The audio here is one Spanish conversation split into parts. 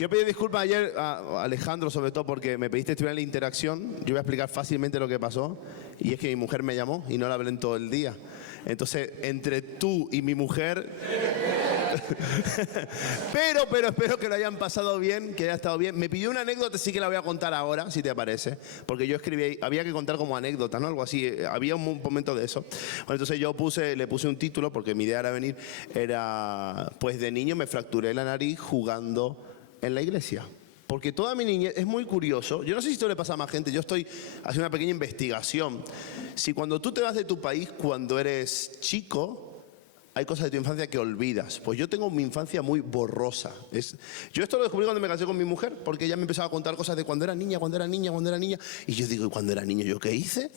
Quiero pedir disculpas ayer a Alejandro, sobre todo porque me pediste estudiar la interacción. Yo voy a explicar fácilmente lo que pasó. Y es que mi mujer me llamó y no la hablé en todo el día. Entonces, entre tú y mi mujer... pero espero que lo hayan pasado bien, que haya estado bien. Me pidió una anécdota, sí que la voy a contar ahora, si te parece. Porque yo escribí, había que contar como anécdota, ¿no? Algo así, había un momento de eso. Bueno, entonces yo le puse un título, porque mi idea era venir, era, pues de niño me fracturé la nariz jugando en la iglesia. Porque toda mi niñez, es muy curioso, yo no sé si esto le pasa a más gente, yo estoy haciendo una pequeña investigación. Si cuando tú te vas de tu país, cuando eres chico, hay cosas de tu infancia que olvidas. Pues yo tengo mi infancia muy borrosa. Yo esto lo descubrí cuando me casé con mi mujer, porque ella me empezaba a contar cosas de cuando era niña. Y yo digo, ¿y cuando era niño yo qué hice?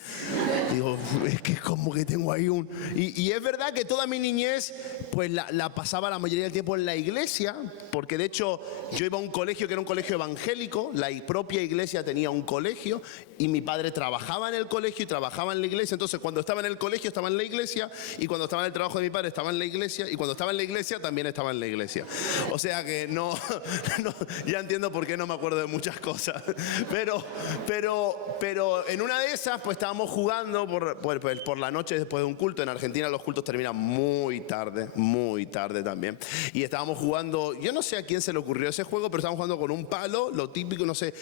Digo, es que como que tengo ahí un... Y es verdad que toda mi niñez, pues la pasaba la mayoría del tiempo en la iglesia, porque de hecho yo iba a un colegio que era un colegio evangélico, la propia iglesia tenía un colegio, y mi padre trabajaba en el colegio y trabajaba en la iglesia. Entonces cuando estaba en el colegio estaba en la iglesia, y cuando estaba en el trabajo de mi padre estaba en la iglesia, y cuando estaba en la iglesia también estaba en la iglesia. O sea que no, ya entiendo por qué no me acuerdo de muchas cosas. Pero en una de esas pues estábamos jugando por la noche después de un culto. En Argentina los cultos terminan muy tarde también. Y estábamos jugando, yo no sé a quién se le ocurrió ese juego, pero estábamos jugando con un palo, lo típico, no sé,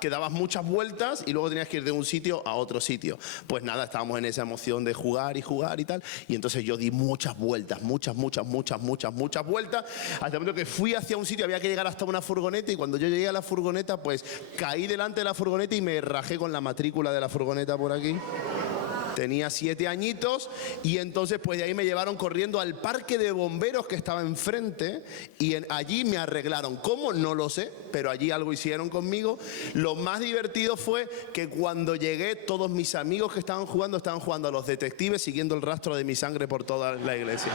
que dabas muchas vueltas y luego tenías que ir de un sitio a otro sitio. Pues nada, estábamos en esa emoción de jugar y tal, y entonces yo di muchas vueltas, muchas vueltas, hasta el momento que fui hacia un sitio, había que llegar hasta una furgoneta, y cuando yo llegué a la furgoneta, pues caí delante de la furgoneta y me rajé con la matrícula de la furgoneta por aquí. Tenía 7 añitos, y entonces pues de ahí me llevaron corriendo al parque de bomberos que estaba enfrente, y allí me arreglaron. ¿Cómo? No lo sé, pero allí algo hicieron conmigo. Lo más divertido fue que cuando llegué, todos mis amigos que estaban jugando a los detectives, siguiendo el rastro de mi sangre por toda la iglesia.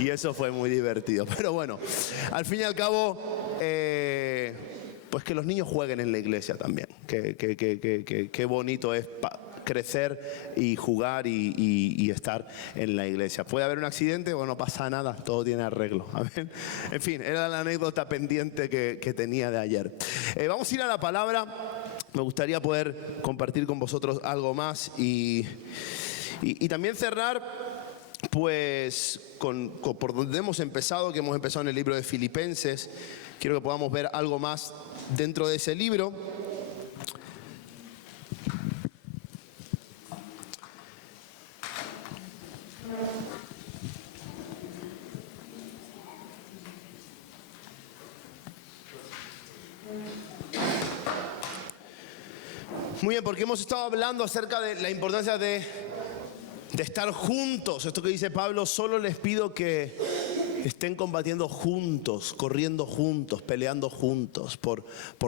Y eso fue muy divertido. Pero bueno, al fin y al cabo... pues que los niños jueguen en la iglesia también. Qué bonito es crecer y jugar y estar en la iglesia. ¿Puede haber un accidente? Bueno, no pasa nada, todo tiene arreglo. Amén. En fin, era la anécdota pendiente que tenía de ayer. Vamos a ir a la palabra. Me gustaría poder compartir con vosotros algo más y también cerrar pues por donde hemos empezado, que hemos empezado en el libro de Filipenses. Quiero que podamos ver algo más dentro de ese libro. Muy bien, porque hemos estado hablando acerca de la importancia de estar juntos. Esto que dice Pablo, solo les pido que estén combatiendo juntos, corriendo juntos, peleando juntos por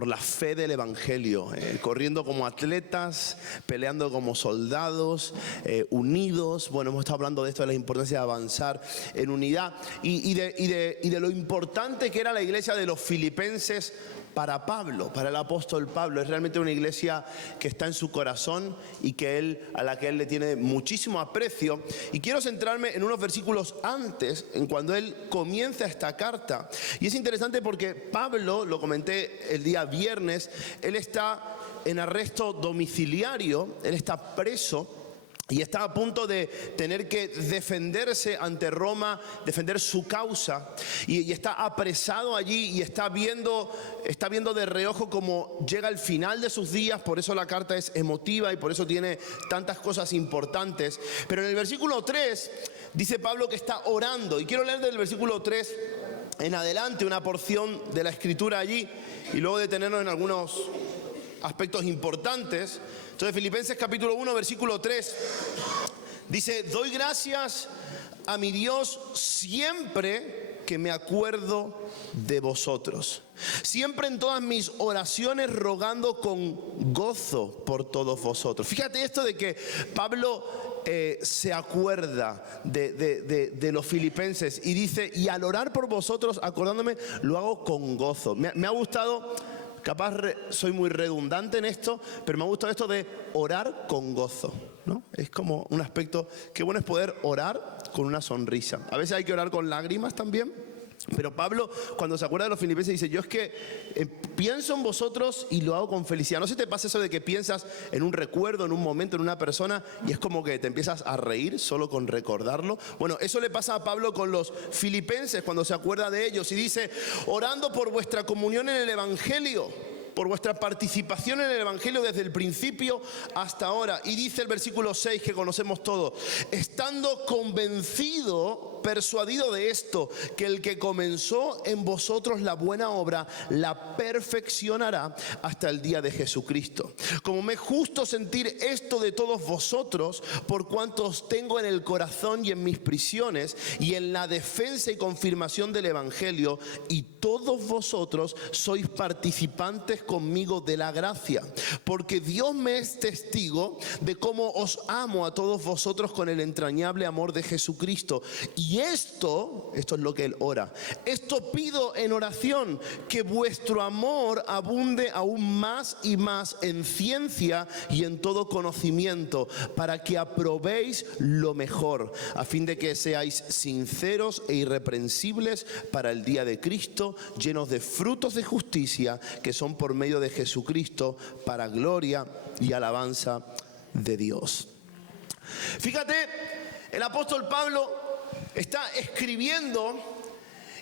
la fe del Evangelio, corriendo como atletas, peleando como soldados, unidos. Bueno, hemos estado hablando de esto, de la importancia de avanzar en unidad y de lo importante que era la iglesia de los filipenses para Pablo, para el apóstol Pablo. Es realmente una iglesia que está en su corazón y a la que él le tiene muchísimo aprecio. Y quiero centrarme en unos versículos antes, en cuando él comienza esta carta. Y es interesante porque Pablo, lo comenté el día viernes, él está en arresto domiciliario, él está preso. Y está a punto de tener que defenderse ante Roma, defender su causa. Y está apresado allí y está viendo de reojo cómo llega el final de sus días. Por eso la carta es emotiva y por eso tiene tantas cosas importantes. Pero en el versículo 3 dice Pablo que está orando. Y quiero leer del versículo 3 en adelante una porción de la escritura allí y luego detenernos en algunos aspectos importantes. Entonces, Filipenses capítulo 1, versículo 3, dice: doy gracias a mi Dios siempre que me acuerdo de vosotros. Siempre en todas mis oraciones rogando con gozo por todos vosotros. Fíjate esto de que Pablo se acuerda de los filipenses y dice: y al orar por vosotros, acordándome, lo hago con gozo. Me ha gustado... Capaz soy muy redundante en esto, pero me ha gustado esto de orar con gozo, ¿no? Es como un aspecto, qué bueno es poder orar con una sonrisa. A veces hay que orar con lágrimas también, Pero Pablo, cuando se acuerda de los filipenses, dice, yo es que pienso en vosotros y lo hago con felicidad. ¿No se te pasa eso de que piensas en un recuerdo, en un momento, en una persona y es como que te empiezas a reír solo con recordarlo? Bueno, eso le pasa a Pablo con los filipenses cuando se acuerda de ellos y dice, orando por vuestra comunión en el Evangelio, por vuestra participación en el Evangelio desde el principio hasta ahora. Y dice el versículo 6 que conocemos todos, estando convencido, persuadido de esto, que el que comenzó en vosotros la buena obra, la perfeccionará hasta el día de Jesucristo. Como me es justo sentir esto de todos vosotros, por cuanto os tengo en el corazón y en mis prisiones, y en la defensa y confirmación del Evangelio, y todos vosotros sois participantes conmigo de la gracia, porque Dios me es testigo de cómo os amo a todos vosotros con el entrañable amor de Jesucristo. Y esto es lo que él ora. Esto pido en oración, que vuestro amor abunde aún más y más en ciencia y en todo conocimiento, para que aprobéis lo mejor, a fin de que seáis sinceros e irreprensibles para el día de Cristo, llenos de frutos de justicia que son por medio de Jesucristo, para gloria y alabanza de Dios. Fíjate, el apóstol Pablo está escribiendo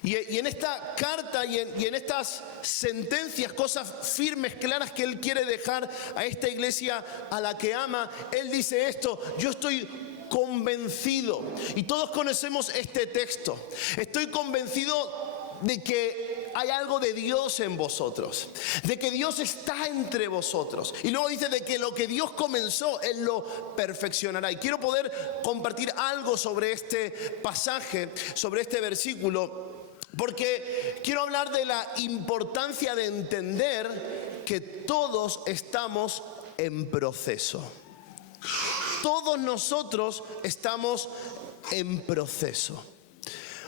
y en esta carta y en estas sentencias, cosas firmes, claras que él quiere dejar a esta iglesia a la que ama. Él dice esto: yo estoy convencido, y todos conocemos este texto, estoy convencido de que hay algo de Dios en vosotros, de que Dios está entre vosotros. Y luego dice de que lo que Dios comenzó, Él lo perfeccionará. Y quiero poder compartir algo sobre este pasaje, sobre este versículo, porque quiero hablar de la importancia de entender que todos estamos en proceso. Todos nosotros estamos en proceso.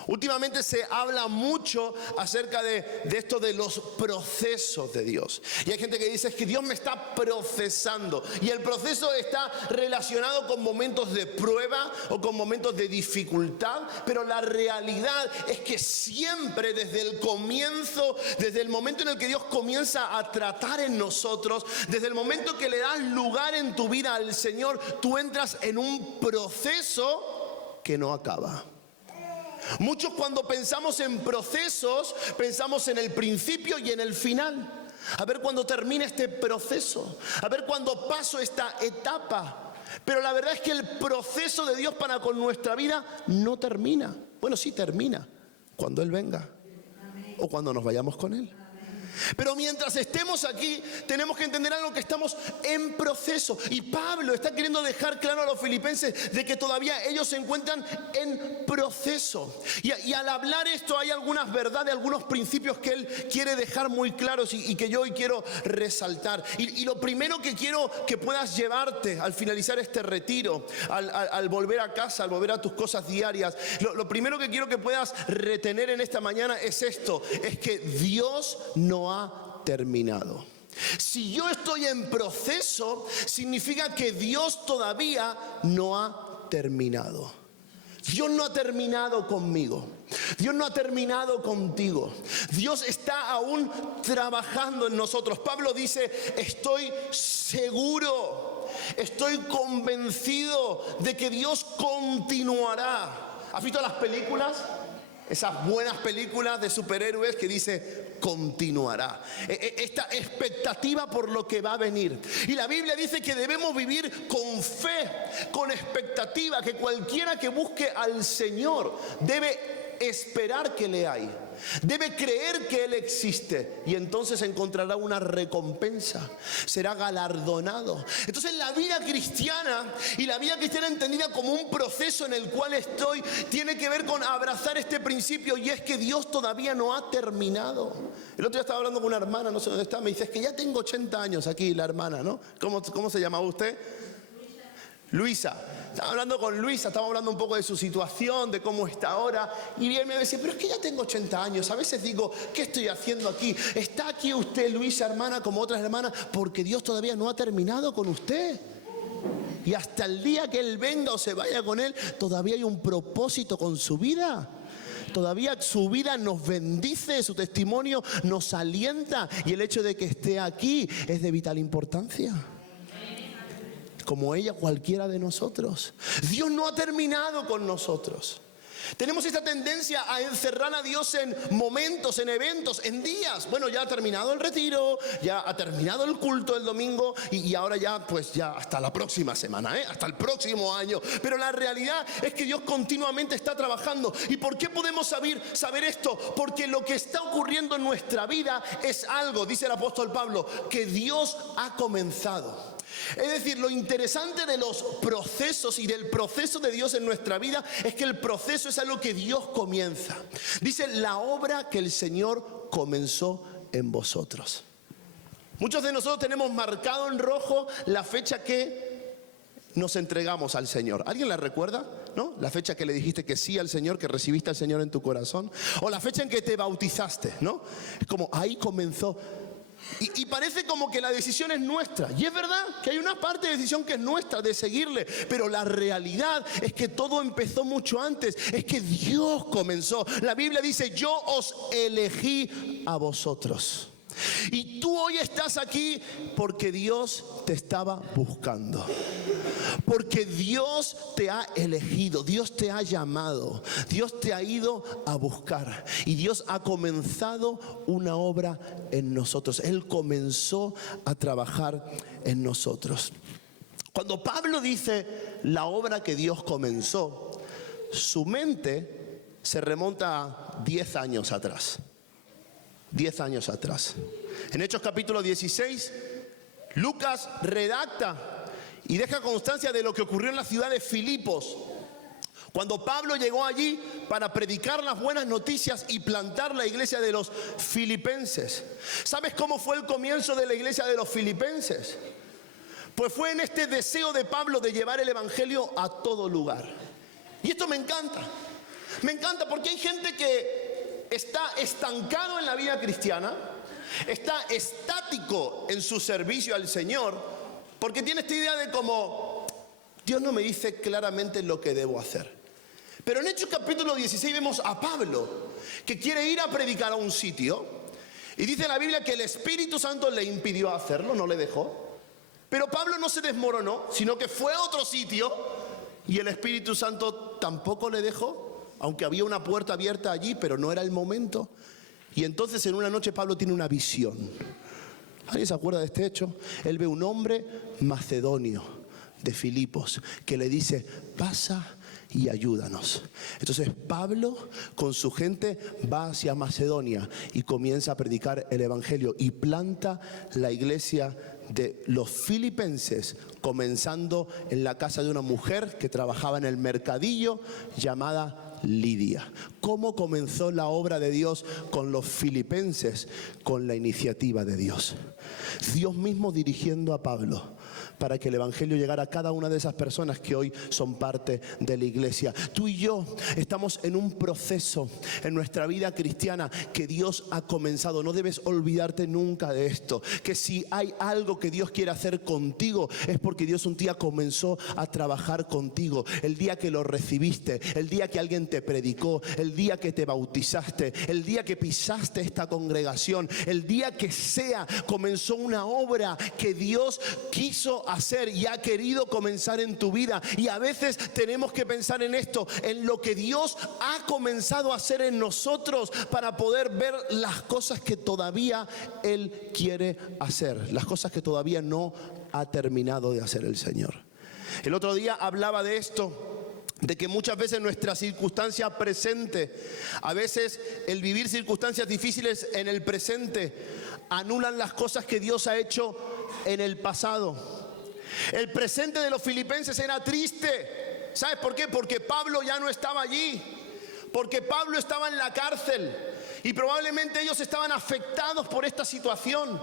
Últimamente se habla mucho acerca de esto de los procesos de Dios. Y hay gente que dice, es que Dios me está procesando. Y el proceso está relacionado con momentos de prueba o con momentos de dificultad. Pero la realidad es que siempre desde el comienzo, desde el momento en el que Dios comienza a tratar en nosotros, desde el momento que le das lugar en tu vida al Señor, tú entras en un proceso que no acaba. Muchos, cuando pensamos en procesos, pensamos en el principio y en el final. A ver cuándo termina este proceso, a ver cuándo paso esta etapa. Pero la verdad es que el proceso de Dios para con nuestra vida no termina. Bueno, sí termina cuando Él venga o cuando nos vayamos con Él. Pero mientras estemos aquí, tenemos que entender algo, que estamos en proceso. Y Pablo está queriendo dejar claro a los filipenses de que todavía ellos se encuentran en proceso. Y al hablar esto hay algunas verdades, algunos principios que él quiere dejar muy claros y que yo hoy quiero resaltar. Y lo primero que quiero que puedas llevarte al finalizar este retiro, al volver a casa, al volver a tus cosas diarias, lo primero que quiero que puedas retener en esta mañana es esto: es que Dios no ha terminado. Si yo estoy en proceso, significa que Dios todavía no ha terminado. Dios no ha terminado conmigo. Dios no ha terminado contigo. Dios está aún trabajando en nosotros. Pablo dice, estoy seguro, estoy convencido de que Dios continuará. ¿Has visto las películas? Esas buenas películas de superhéroes que dice continuará. Esta expectativa por lo que va a venir. Y la Biblia dice que debemos vivir con fe, con expectativa, que cualquiera que busque al Señor debe esperar que le hay. Debe creer que Él existe y entonces encontrará una recompensa, será galardonado. Entonces la vida cristiana, y la vida cristiana entendida como un proceso en el cual estoy, tiene que ver con abrazar este principio, y es que Dios todavía no ha terminado. El otro día estaba hablando con una hermana, no sé dónde está, me dice, es que ya tengo 80 años aquí, la hermana, ¿no? ¿Cómo se llamaba usted? Luisa. Estaba hablando con Luisa, estaba hablando un poco de su situación, de cómo está ahora. Y él me decía, pero es que ya tengo 80 años. A veces digo, ¿qué estoy haciendo aquí? ¿Está aquí usted, Luisa, hermana, como otras hermanas? Porque Dios todavía no ha terminado con usted. Y hasta el día que Él venga o se vaya con Él, todavía hay un propósito con su vida. todavía su vida nos bendice, su testimonio nos alienta, y el hecho de que esté aquí es de vital importancia. Como ella, cualquiera de nosotros. Dios no ha terminado con nosotros. Tenemos esta tendencia a encerrar a Dios en momentos, en eventos, en días. Bueno, ya ha terminado el retiro, ya ha terminado el culto el domingo y ahora ya, pues ya hasta la próxima semana, hasta el próximo año. Pero la realidad es que Dios continuamente está trabajando. ¿Y por qué podemos saber esto? Porque lo que está ocurriendo en nuestra vida es algo, dice el apóstol Pablo, que Dios ha comenzado. Es decir, lo interesante de los procesos y del proceso de Dios en nuestra vida es que el proceso es algo que Dios comienza. Dice, la obra que el Señor comenzó en vosotros. Muchos de nosotros tenemos marcado en rojo la fecha que nos entregamos al Señor. ¿Alguien la recuerda? ¿No? La fecha que le dijiste que sí al Señor, que recibiste al Señor en tu corazón. O la fecha en que te bautizaste, ¿no? Es como ahí comenzó. Y parece como que la decisión es nuestra. Y es verdad que hay una parte de decisión que es nuestra, de seguirle. Pero la realidad es que todo empezó mucho antes. Es que Dios comenzó. La Biblia dice, yo os elegí a vosotros. Y tú hoy estás aquí porque Dios te estaba buscando. Porque Dios te ha elegido, Dios te ha llamado, Dios te ha ido a buscar. Y Dios ha comenzado una obra en nosotros. Él comenzó a trabajar en nosotros. Cuando Pablo dice la obra que Dios comenzó, su mente se remonta a 10 años atrás. 10 años atrás. En Hechos capítulo 16, Lucas redacta y deja constancia de lo que ocurrió en la ciudad de Filipos, cuando Pablo llegó allí para predicar las buenas noticias y plantar la iglesia de los filipenses. ¿Sabes cómo fue el comienzo de la iglesia de los filipenses? Pues fue en este deseo de Pablo de llevar el evangelio a todo lugar. Y esto me encanta. Me encanta porque hay gente que está estancado en la vida cristiana, está estático en su servicio al Señor, porque tiene esta idea de como, Dios no me dice claramente lo que debo hacer. Pero en Hechos capítulo 16 vemos a Pablo, que quiere ir a predicar a un sitio, y dice la Biblia que el Espíritu Santo le impidió hacerlo, no le dejó. Pero Pablo no se desmoronó, sino que fue a otro sitio, y el Espíritu Santo tampoco le dejó. Aunque había una puerta abierta allí, pero no era el momento. Y entonces en una noche Pablo tiene una visión. ¿Alguien se acuerda de este hecho? Él ve un hombre macedonio de Filipos que le dice, pasa y ayúdanos. Entonces Pablo con su gente va hacia Macedonia y comienza a predicar el evangelio y planta la iglesia de los filipenses, comenzando en la casa de una mujer que trabajaba en el mercadillo llamada Lidia. ¿Cómo comenzó la obra de Dios con los filipenses? Con la iniciativa de Dios. Dios mismo dirigiendo a Pablo para que el evangelio llegara a cada una de esas personas que hoy son parte de la iglesia. Tú y yo estamos en un proceso en nuestra vida cristiana que Dios ha comenzado. No debes olvidarte nunca de esto, que si hay algo que Dios quiere hacer contigo es porque Dios un día comenzó a trabajar contigo. El día que lo recibiste, el día que alguien te predicó, el día que te bautizaste, el día que pisaste esta congregación, el día que sea, comenzó una obra que Dios quiso hacer y ha querido comenzar en tu vida. Y a veces tenemos que pensar en esto, en lo que Dios ha comenzado a hacer en nosotros para poder ver las cosas que todavía Él quiere hacer, las cosas que todavía no ha terminado de hacer el Señor. El otro día hablaba de esto, de que muchas veces nuestra circunstancia presente, a veces el vivir circunstancias difíciles en el presente, anulan las cosas que Dios ha hecho en el pasado. El presente de los filipenses era triste. ¿Sabes por qué? Porque Pablo ya no estaba allí. Porque Pablo estaba en la cárcel. Y probablemente ellos estaban afectados por esta situación.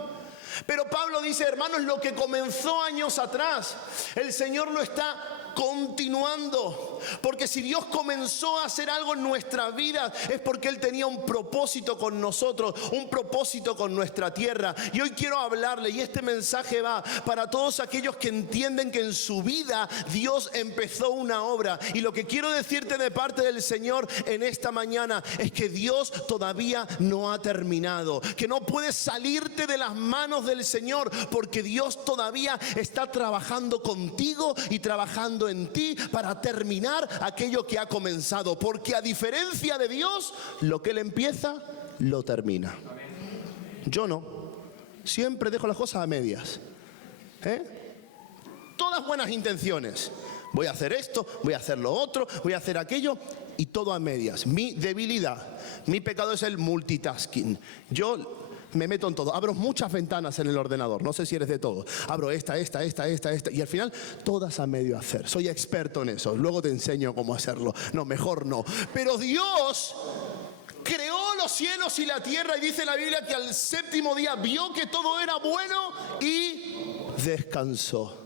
Pero Pablo dice, hermanos, lo que comenzó años atrás, el Señor lo está continuando. Porque si Dios comenzó a hacer algo en nuestra vida, es porque Él tenía un propósito con nosotros, un propósito con nuestra tierra. Y hoy quiero hablarle, y este mensaje va para todos aquellos que entienden que en su vida Dios empezó una obra. Y lo que quiero decirte de parte del Señor en esta mañana es que Dios todavía no ha terminado, que no puedes salirte de las manos del Señor, porque Dios todavía está trabajando contigo y trabajando en ti para terminar aquello que ha comenzado. Porque a diferencia de Dios, lo que Él empieza, lo termina. Yo no. Siempre dejo las cosas a medias. Todas buenas intenciones. Voy a hacer esto, voy a hacer lo otro, voy a hacer aquello, y todo a medias. Mi debilidad, mi pecado es el multitasking. Yo me meto en todo. Abro muchas ventanas en el ordenador. No sé si eres de todo. Abro esta. Y al final, todas a medio hacer. Soy experto en eso. Luego te enseño cómo hacerlo. No, mejor no. Pero Dios creó los cielos y la tierra, y dice la Biblia que al séptimo día vio que todo era bueno y descansó.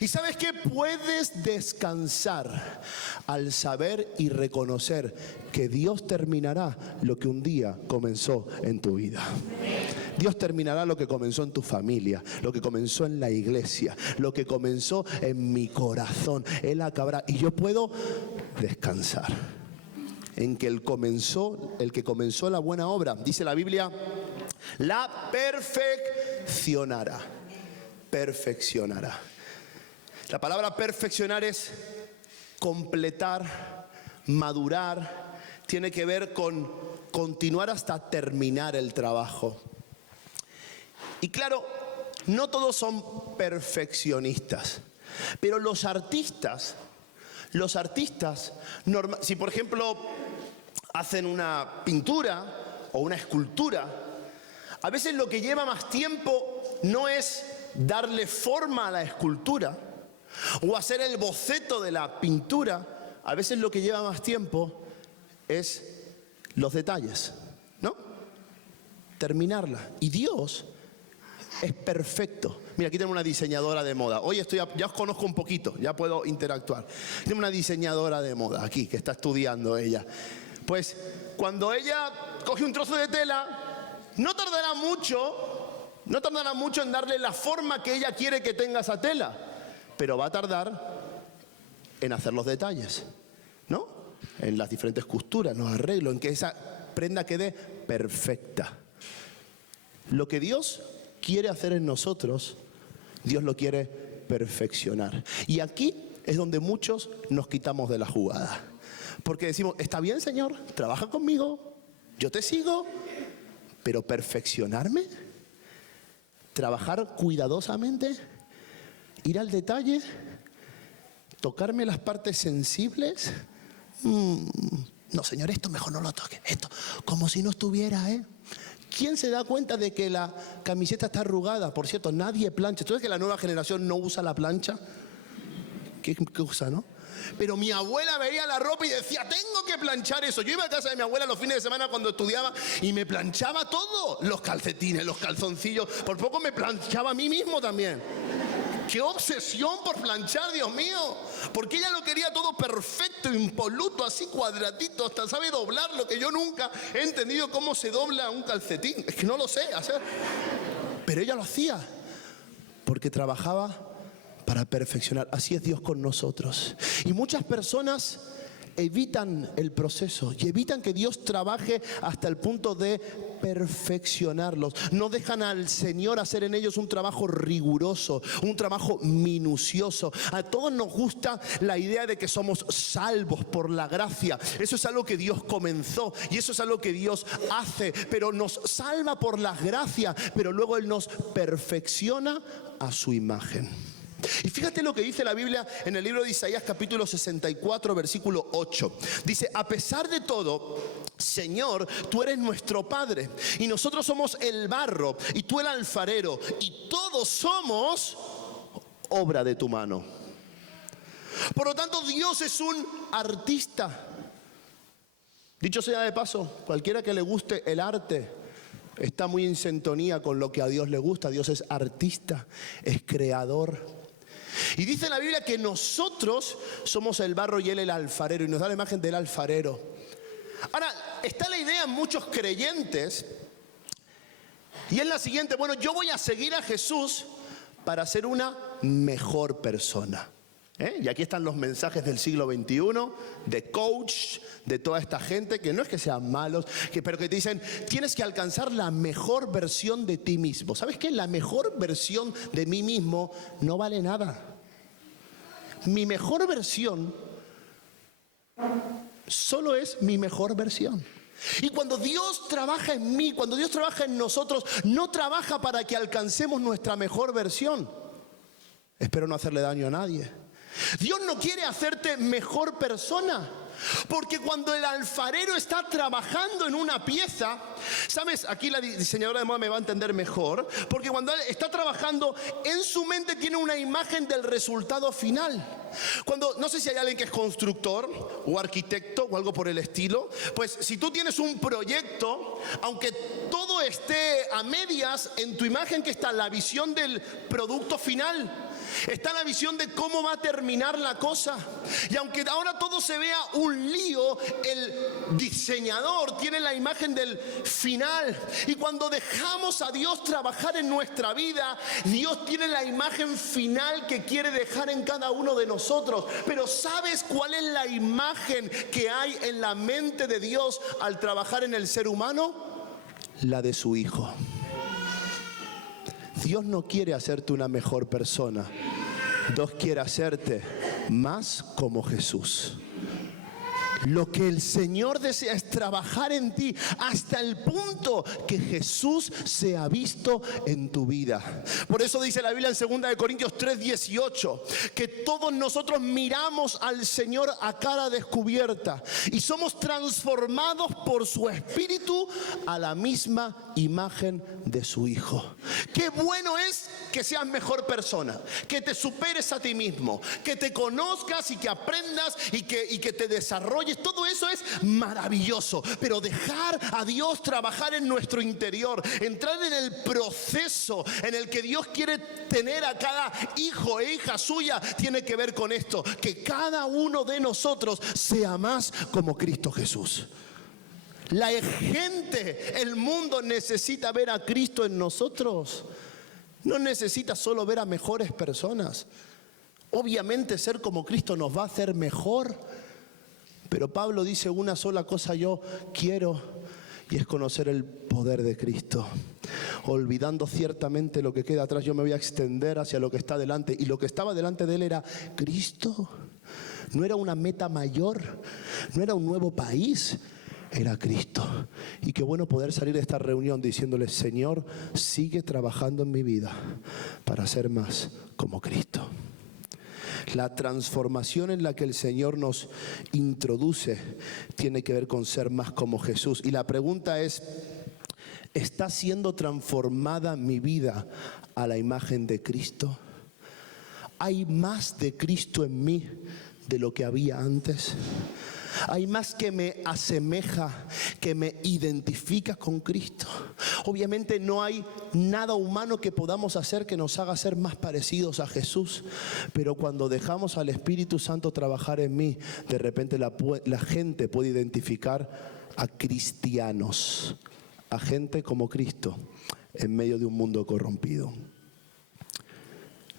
¿Y sabes qué? Puedes descansar al saber y reconocer que Dios terminará lo que un día comenzó en tu vida. Dios terminará lo que comenzó en tu familia, lo que comenzó en la iglesia, lo que comenzó en mi corazón. Él acabará, y yo puedo descansar en que el que comenzó la buena obra, dice la Biblia, la perfeccionará. Perfeccionará. La palabra perfeccionar es completar, madurar, tiene que ver con continuar hasta terminar el trabajo. Y claro, no todos son perfeccionistas, pero los artistas, si por ejemplo hacen una pintura o una escultura, a veces lo que lleva más tiempo no es darle forma a la escultura o hacer el boceto de la pintura. A veces lo que lleva más tiempo es los detalles, ¿no? Terminarla. Y Dios es perfecto. Mira, aquí tengo una diseñadora de moda. Hoy ya os conozco un poquito, ya puedo interactuar. Tengo una diseñadora de moda aquí que está estudiando ella. Pues cuando ella coge un trozo de tela, no tardará mucho en darle la forma que ella quiere que tenga esa tela, pero va a tardar en hacer los detalles, ¿no? En las diferentes costuras, los arreglos, en que esa prenda quede perfecta. Lo que Dios quiere hacer en nosotros, Dios lo quiere perfeccionar. Y aquí es donde muchos nos quitamos de la jugada. Porque decimos, está bien, Señor, trabaja conmigo, yo te sigo, pero perfeccionarme, trabajar cuidadosamente, ir al detalle, tocarme las partes sensibles. No, Señor, esto mejor no lo toque. Esto, como si no estuviera, ¿Quién se da cuenta de que la camiseta está arrugada? Por cierto, nadie plancha. ¿Tú ves que la nueva generación no usa la plancha? ¿Qué usa, no? Pero mi abuela veía la ropa y decía, tengo que planchar eso. Yo iba a casa de mi abuela los fines de semana cuando estudiaba y me planchaba todo. Los calcetines, los calzoncillos. Por poco me planchaba a mí mismo también. ¡Qué obsesión por planchar, Dios mío! Porque ella lo quería todo perfecto, impoluto, así cuadradito, hasta sabe doblarlo, que yo nunca he entendido cómo se dobla un calcetín. Es que no lo sé hacer. Pero ella lo hacía porque trabajaba para perfeccionar. Así es Dios con nosotros. Y muchas personas evitan el proceso y evitan que Dios trabaje hasta el punto de perfeccionarlos. No dejan al Señor hacer en ellos un trabajo riguroso, un trabajo minucioso. A todos nos gusta la idea de que somos salvos por la gracia. Eso es algo que Dios comenzó y eso es algo que Dios hace, pero nos salva por la gracia, pero luego Él nos perfecciona a su imagen. Y fíjate lo que dice la Biblia en el libro de Isaías capítulo 64 versículo 8. Dice, a pesar de todo, Señor, tú eres nuestro Padre y nosotros somos el barro y tú el alfarero y todos somos obra de tu mano. Por lo tanto, Dios es un artista. Dicho sea de paso, cualquiera que le guste el arte está muy en sintonía con lo que a Dios le gusta. Dios es artista, es creador. Y dice la Biblia que nosotros somos el barro y Él el alfarero, y nos da la imagen del alfarero. Ahora, está la idea en muchos creyentes, y es la siguiente: bueno, yo voy a seguir a Jesús para ser una mejor persona. Y aquí están los mensajes del siglo XXI, de coach, de toda esta gente, que no es que sean malos, pero que te dicen, tienes que alcanzar la mejor versión de ti mismo. ¿Sabes qué? La mejor versión de mí mismo no vale nada. Mi mejor versión solo es mi mejor versión. Y cuando Dios trabaja en mí, cuando Dios trabaja en nosotros, no trabaja para que alcancemos nuestra mejor versión. Espero no hacerle daño a nadie. Dios no quiere hacerte mejor persona, porque cuando el alfarero está trabajando en una pieza, ¿sabes? Aquí la diseñadora de moda me va a entender mejor, porque cuando él está trabajando, en su mente tiene una imagen del resultado final. Cuando, no sé si hay alguien que es constructor o arquitecto o algo por el estilo, pues si tú tienes un proyecto, aunque todo esté a medias, en tu imagen que está la visión del producto final, está la visión de cómo va a terminar la cosa. Y aunque ahora todo se vea un lío, el diseñador tiene la imagen del final. Y cuando dejamos a Dios trabajar en nuestra vida, Dios tiene la imagen final que quiere dejar en cada uno de nosotros. Pero ¿sabes cuál es la imagen que hay en la mente de Dios al trabajar en el ser humano? La de su Hijo. Dios no quiere hacerte una mejor persona. Dios quiere hacerte más como Jesús. Lo que el Señor desea es trabajar en ti hasta el punto que Jesús sea visto en tu vida. Por eso dice la Biblia en 2 Corintios 3:18 que todos nosotros miramos al Señor a cara descubierta y somos transformados por su Espíritu a la misma imagen de su Hijo. Qué bueno es que seas mejor persona, que te superes a ti mismo, que te conozcas y que aprendas y que te desarrolles. Todo eso es maravilloso, pero dejar a Dios trabajar en nuestro interior, entrar en el proceso en el que Dios quiere tener a cada hijo e hija suya, tiene que ver con esto: que cada uno de nosotros sea más como Cristo Jesús. La gente, el mundo necesita ver a Cristo en nosotros. No necesita solo ver a mejores personas. Obviamente ser como Cristo nos va a hacer mejor, pero Pablo dice una sola cosa yo quiero, y es conocer el poder de Cristo. Olvidando ciertamente lo que queda atrás, yo me voy a extender hacia lo que está delante. Y lo que estaba delante de él era Cristo. No era una meta mayor, no era un nuevo país, era Cristo. Y qué bueno poder salir de esta reunión diciéndole: Señor, sigue trabajando en mi vida para ser más como Cristo. La transformación en la que el Señor nos introduce tiene que ver con ser más como Jesús. Y la pregunta es: ¿está siendo transformada mi vida a la imagen de Cristo? ¿Hay más de Cristo en mí de lo que había antes? ¿Hay más que me asemeja, que me identifica con Cristo? Obviamente no hay nada humano que podamos hacer que nos haga ser más parecidos a Jesús. Pero cuando dejamos al Espíritu Santo trabajar en mí, de repente la gente puede identificar a cristianos, a gente como Cristo, en medio de un mundo corrompido.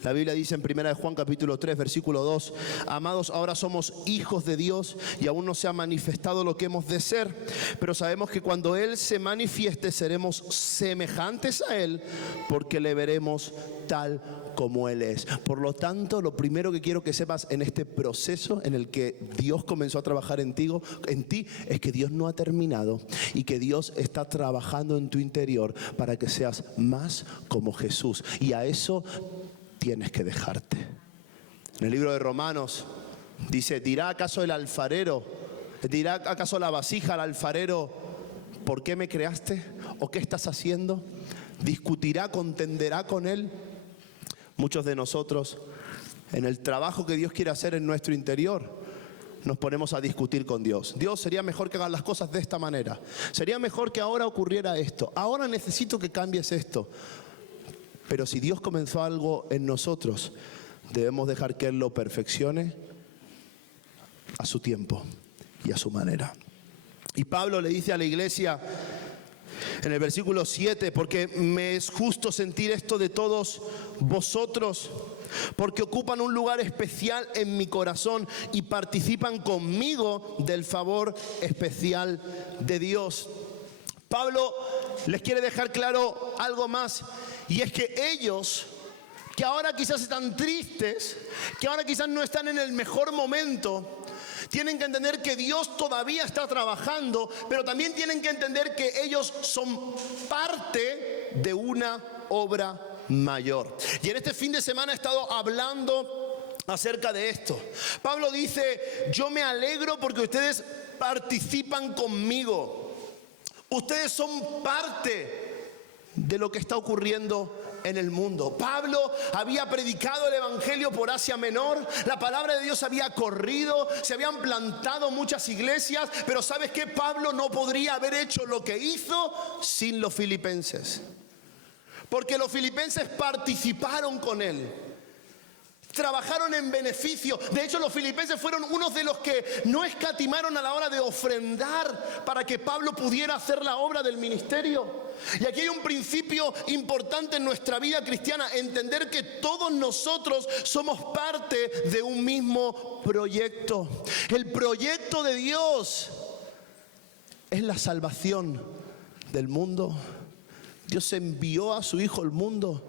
La Biblia dice en 1 Juan capítulo 3 versículo 2: amados, ahora somos hijos de Dios y aún no se ha manifestado lo que hemos de ser, pero sabemos que cuando Él se manifieste seremos semejantes a Él, porque le veremos tal como Él es. Por lo tanto, lo primero que quiero que sepas en este proceso en el que Dios comenzó a trabajar en ti, es que Dios no ha terminado y que Dios está trabajando en tu interior para que seas más como Jesús. Y a eso tienes que dejarte. En el libro de Romanos dice: ¿dirá acaso el alfarero, dirá acaso la vasija al alfarero, ¿por qué me creaste? ¿O qué estás haciendo? ¿Discutirá, contenderá con él? Muchos de nosotros, en el trabajo que Dios quiere hacer en nuestro interior, nos ponemos a discutir con Dios. Dios, sería mejor que hagan las cosas de esta manera. Sería mejor que ahora ocurriera esto. Ahora necesito que cambies esto. Pero si Dios comenzó algo en nosotros, debemos dejar que Él lo perfeccione a su tiempo y a su manera. Y Pablo le dice a la iglesia en el versículo 7, porque me es justo sentir esto de todos vosotros, porque ocupan un lugar especial en mi corazón y participan conmigo del favor especial de Dios. Pablo les quiere dejar claro algo más, y es que ellos, que ahora quizás están tristes, que ahora quizás no están en el mejor momento, tienen que entender que Dios todavía está trabajando, pero también tienen que entender que ellos son parte de una obra mayor. Y en este fin de semana he estado hablando acerca de esto. Pablo dice: yo me alegro porque ustedes participan conmigo. Ustedes son parte de lo que está ocurriendo en el mundo. Pablo había predicado el evangelio por Asia Menor, la palabra de Dios había corrido, se habían plantado muchas iglesias, pero ¿sabes qué? Pablo no podría haber hecho lo que hizo sin los filipenses, porque los filipenses participaron con él, trabajaron en beneficio. De hecho, los filipenses fueron unos de los que no escatimaron a la hora de ofrendar para que Pablo pudiera hacer la obra del ministerio. Y aquí hay un principio importante en nuestra vida cristiana: entender que todos nosotros somos parte de un mismo proyecto. El proyecto de Dios es la salvación del mundo. Dios envió a su Hijo al mundo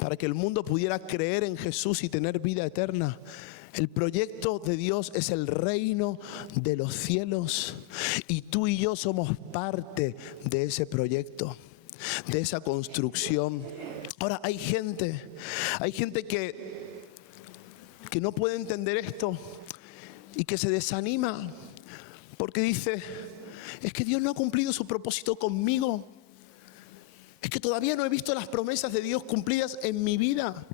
para que el mundo pudiera creer en Jesús y tener vida eterna. El proyecto de Dios es el reino de los cielos, y tú y yo somos parte de ese proyecto, de esa construcción. Ahora, hay gente que no puede entender esto y que se desanima porque dice: es que Dios no ha cumplido su propósito conmigo. Es que todavía no he visto las promesas de Dios cumplidas en mi vida.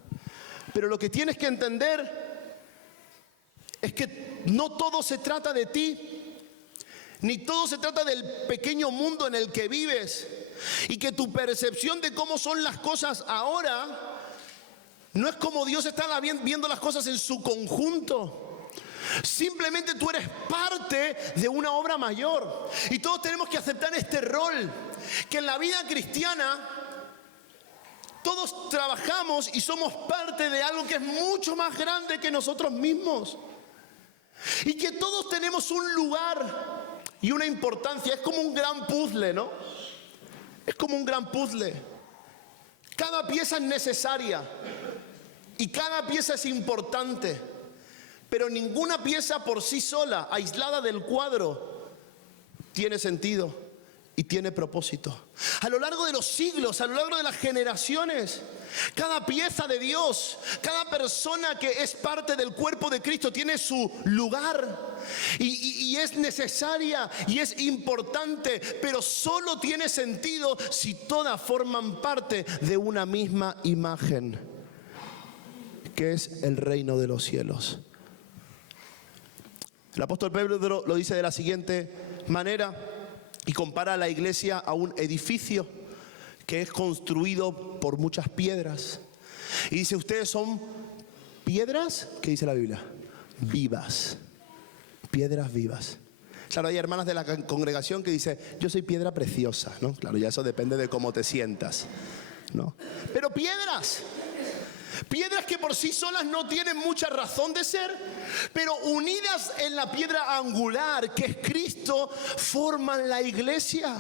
Pero lo que tienes que entender es que no todo se trata de ti, ni todo se trata del pequeño mundo en el que vives, y que tu percepción de cómo son las cosas ahora no es como Dios está viendo las cosas en su conjunto. Simplemente tú eres parte de una obra mayor, y todos tenemos que aceptar este rol, que en la vida cristiana todos trabajamos y somos parte de algo que es mucho más grande que nosotros mismos, y que todos tenemos un lugar y una importancia. Es como un gran puzzle, ¿no? Es como un gran puzzle. Cada pieza es necesaria y cada pieza es importante, pero ninguna pieza por sí sola, aislada del cuadro, tiene sentido y tiene propósito. A lo largo de los siglos, a lo largo de las generaciones, cada pieza de Dios, cada persona que es parte del cuerpo de Cristo tiene su lugar y es necesaria y es importante, pero solo tiene sentido si todas forman parte de una misma imagen, que es el reino de los cielos. El apóstol Pedro lo dice de la siguiente manera y compara a la iglesia a un edificio que es construido por muchas piedras. Y dice: ustedes son piedras, ¿qué dice la Biblia? Vivas. Piedras vivas. Claro, hay hermanas de la congregación que dicen: yo soy piedra preciosa, ¿no? Claro, ya eso depende de cómo te sientas, ¿no? Pero piedras que por sí solas no tienen mucha razón de ser, pero unidas en la piedra angular que es Cristo, forman la iglesia.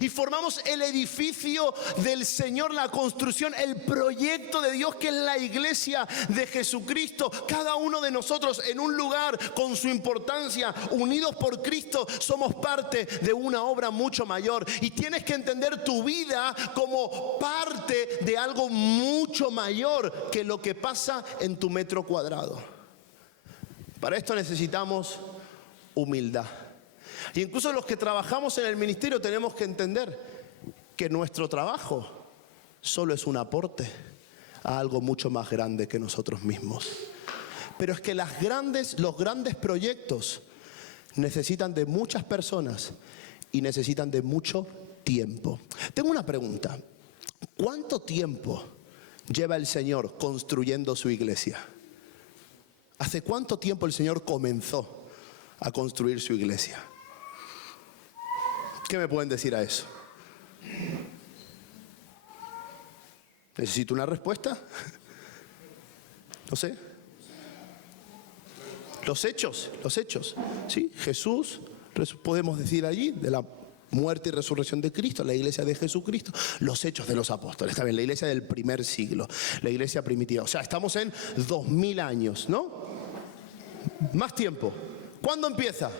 Y formamos el edificio del Señor, la construcción, el proyecto de Dios, que es la iglesia de Jesucristo. Cada uno de nosotros en un lugar con su importancia, unidos por Cristo, somos parte de una obra mucho mayor. Y tienes que entender tu vida como parte de algo mucho mayor que lo que pasa en tu metro cuadrado. Para esto necesitamos humildad. Y incluso los que trabajamos en el ministerio tenemos que entender que nuestro trabajo solo es un aporte a algo mucho más grande que nosotros mismos. Pero es que los grandes proyectos necesitan de muchas personas y necesitan de mucho tiempo. Tengo una pregunta: ¿cuánto tiempo lleva el Señor construyendo su iglesia? ¿Hace cuánto tiempo el Señor comenzó a construir su iglesia? ¿Qué me pueden decir a eso? ¿Necesito una respuesta? No sé. Los hechos. ¿Sí? Jesús, podemos decir allí, de la muerte y resurrección de Cristo, la iglesia de Jesucristo, los hechos de los apóstoles, también la iglesia del primer siglo, la iglesia primitiva. O sea, estamos en 2000 años, ¿no? Más tiempo. ¿Cuándo empieza?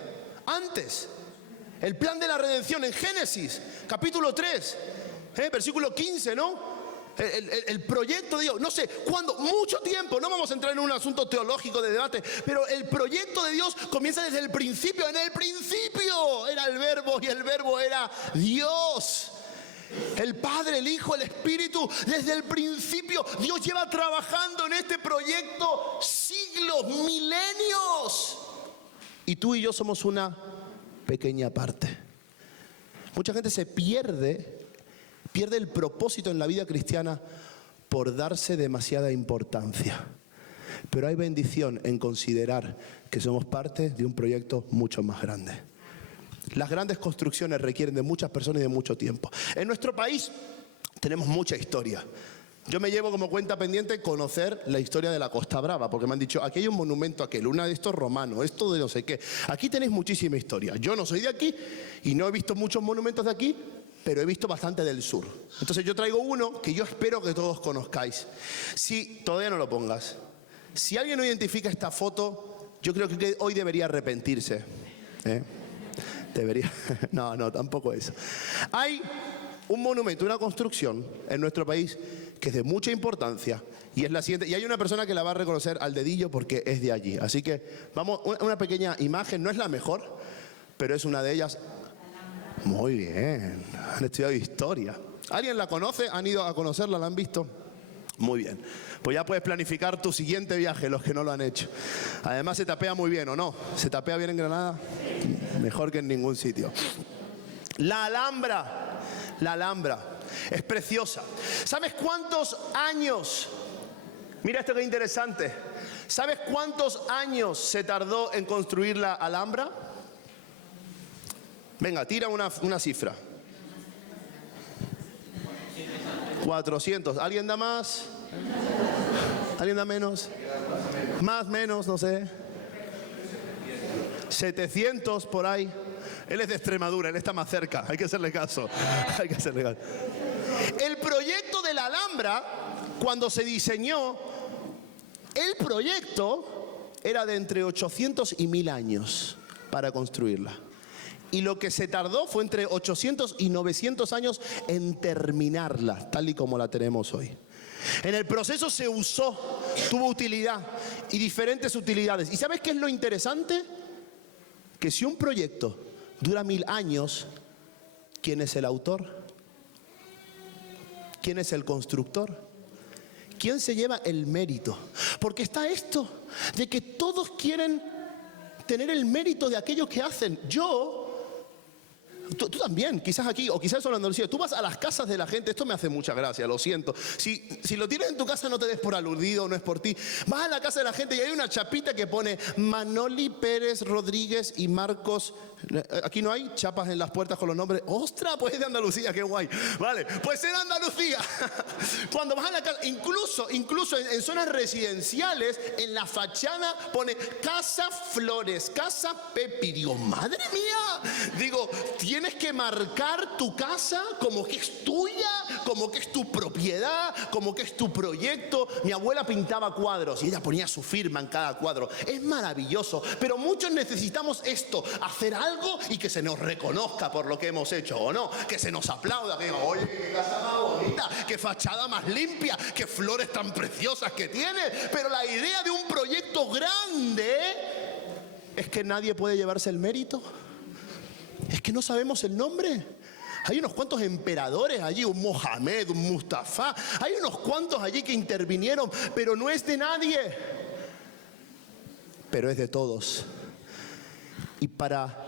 Antes. El plan de la redención en Génesis, capítulo 3, versículo 15, ¿no? El proyecto de Dios, no sé cuándo, mucho tiempo, no vamos a entrar en un asunto teológico de debate, pero el proyecto de Dios comienza desde el principio. En el principio era el verbo y el verbo era Dios. El Padre, el Hijo, el Espíritu, desde el principio. Dios lleva trabajando en este proyecto siglos, milenios. Y tú y yo somos una pequeña parte. Mucha gente se pierde el propósito en la vida cristiana por darse demasiada importancia. Pero hay bendición en considerar que somos parte de un proyecto mucho más grande. Las grandes construcciones requieren de muchas personas y de mucho tiempo. En nuestro país tenemos mucha historia. Yo me llevo como cuenta pendiente conocer la historia de la Costa Brava, porque me han dicho, aquí hay un monumento aquel, una de estos romanos, esto de no sé qué. Aquí tenéis muchísima historia. Yo no soy de aquí y no he visto muchos monumentos de aquí, pero he visto bastante del sur. Entonces yo traigo uno que yo espero que todos conozcáis. Si todavía no lo pongas, si alguien no identifica esta foto, yo creo que hoy debería arrepentirse. Debería. No, tampoco eso. Hay un monumento, una construcción en nuestro país que es de mucha importancia y es la siguiente. Y hay una persona que la va a reconocer al dedillo porque es de allí. Así que vamos, una pequeña imagen, no es la mejor, pero es una de ellas. Muy bien, han estudiado historia. ¿Alguien la conoce? ¿Han ido a conocerla? ¿La han visto? Muy bien. Pues ya puedes planificar tu siguiente viaje, los que no lo han hecho. Además se tapea muy bien, ¿o no? ¿Se tapea bien en Granada? Mejor que en ningún sitio. La Alhambra. La Alhambra. Es preciosa. ¿Sabes cuántos años? Mira esto que interesante. ¿Sabes cuántos años se tardó en construir la Alhambra? Venga, tira una cifra. 400. ¿Alguien da más? ¿Alguien da menos? Más, menos, no sé. 700 por ahí. Él es de Extremadura, él está más cerca. Hay que hacerle caso. Hay que hacerle caso. El proyecto de la Alhambra, cuando se diseñó, el proyecto era de entre 800 y 1000 años para construirla. Y lo que se tardó fue entre 800 y 900 años en terminarla, tal y como la tenemos hoy. En el proceso se usó, tuvo utilidad y diferentes utilidades. ¿Y sabes qué es lo interesante? Que si un proyecto dura 1000 años, ¿quién es el autor? ¿Quién es el constructor? ¿Quién se lleva el mérito? Porque está esto de que todos quieren tener el mérito de aquello que hacen. Tú también, quizás aquí, o quizás solo en Andalucía, tú vas a las casas de la gente, esto me hace mucha gracia, lo siento. Si lo tienes en tu casa no te des por aludido, no es por ti. Vas a la casa de la gente y hay una chapita que pone Manoli Pérez Rodríguez y Marcos. Aquí no hay chapas en las puertas con los nombres. ¡Ostras! Pues es de Andalucía, qué guay. Vale, pues en Andalucía, cuando vas a la casa, incluso en zonas residenciales, en la fachada pone Casa Flores, Casa Pepi. Digo, madre mía. Digo, tienes que marcar tu casa como que es tuya, como que es tu propiedad, como que es tu proyecto. Mi abuela pintaba cuadros y ella ponía su firma en cada cuadro. Es maravilloso, pero muchos necesitamos esto, hacer algo y que se nos reconozca por lo que hemos hecho, ¿o no? Que se nos aplauda, que diga, oye, qué casa más bonita, qué fachada más limpia, qué flores tan preciosas que tiene. Pero la idea de un proyecto grande es que nadie puede llevarse el mérito. Es que no sabemos el nombre. Hay unos cuantos emperadores allí, un Mohamed, un Mustafa. Hay unos cuantos allí que intervinieron, pero no es de nadie. Pero es de todos. Y para